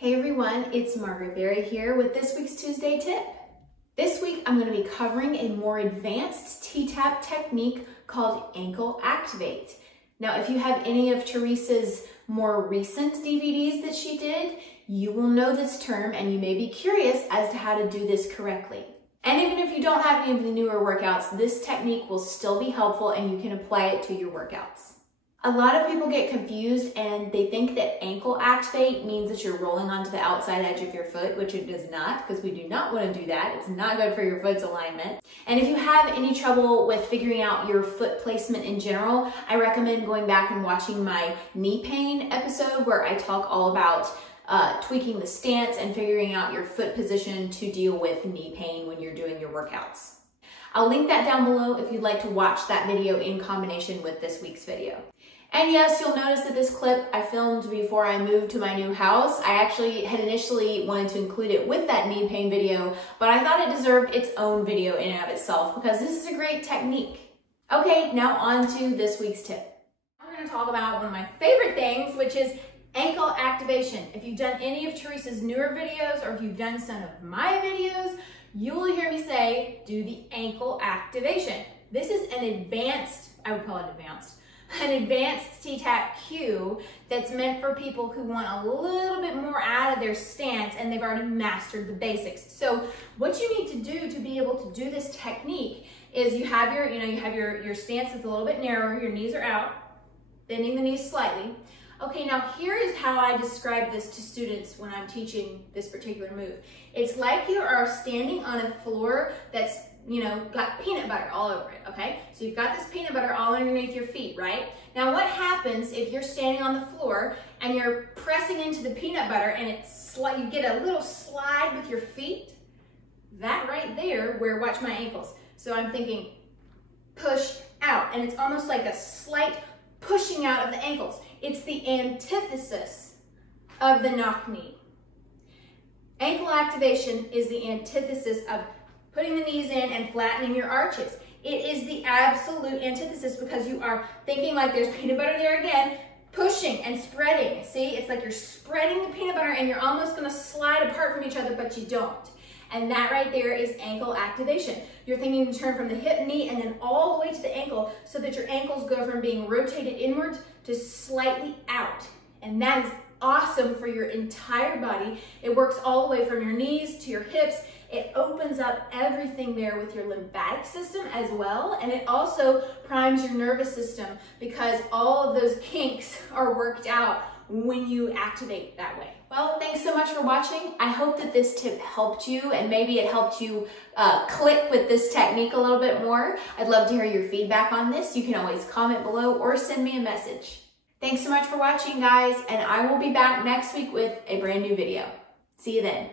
Hey everyone, it's Margaret Berry here with this week's Tuesday tip. This week I'm going to be covering a more advanced T-Tapp technique called ankle activate. Now if you have any of Teresa's more recent DVDs that she did, you will know this term and you may be curious as to how to do this correctly. And even if you don't have any of the newer workouts, this technique will still be helpful and you can apply it to your workouts. A lot of people get confused and they think that ankle activate means that you're rolling onto the outside edge of your foot, which it does not, because we do not want to do that. It's not good for your foot's alignment. And if you have any trouble with figuring out your foot placement in general, I recommend going back and watching my knee pain episode where I talk all about tweaking the stance and figuring out your foot position to deal with knee pain when you're doing your workouts. I'll link that down below if you'd like to watch that video in combination with this week's video. And yes, you'll notice that this clip I filmed before I moved to my new house. I actually had initially wanted to include it with that knee pain video, but I thought it deserved its own video in and of itself because this is a great technique. Okay, now on to this week's tip. We're going to talk about one of my favorite things, which is ankle activation. If you've done any of Teresa's newer videos or if you've done some of my videos, you will hear me say, do the ankle activation. This is an advanced, I would call it advanced, an advanced T-Tapp cue that's meant for people who want a little bit more out of their stance and they've already mastered the basics. So what you need to do to be able to do this technique is you have your stance is a little bit narrower, your knees are out, bending the knees slightly. Okay, now here is how I describe this to students when I'm teaching this particular move. It's like you are standing on a floor that's, got peanut butter all over it, okay? So you've got this peanut butter all underneath your feet, right? Now what happens if you're standing on the floor and you're pressing into the peanut butter and you get a little slide with your feet? That right there, watch my ankles. So I'm thinking push out, and it's almost like a slight pushing out of the ankles. It's the antithesis of the knock knee. Ankle activation is the antithesis of putting the knees in and flattening your arches. It is the absolute antithesis because you are thinking like there's peanut butter there again, pushing and spreading. See, it's like you're spreading the peanut butter and you're almost gonna slide apart from each other, but you don't. And that right there is ankle activation. You're thinking to turn from the hip, knee, and then all the way to the ankle so that your ankles go from being rotated inwards to slightly out. And that is awesome for your entire body. It works all the way from your knees to your hips. It opens up everything there with your lymphatic system as well. And it also primes your nervous system because all of those kinks are worked out when you activate that way. Well, thanks so much for watching. I hope that this tip helped you and maybe it helped you click with this technique a little bit more. I'd love to hear your feedback on this. You can always comment below or send me a message. Thanks so much for watching, guys, and I will be back next week with a brand new video. See you then.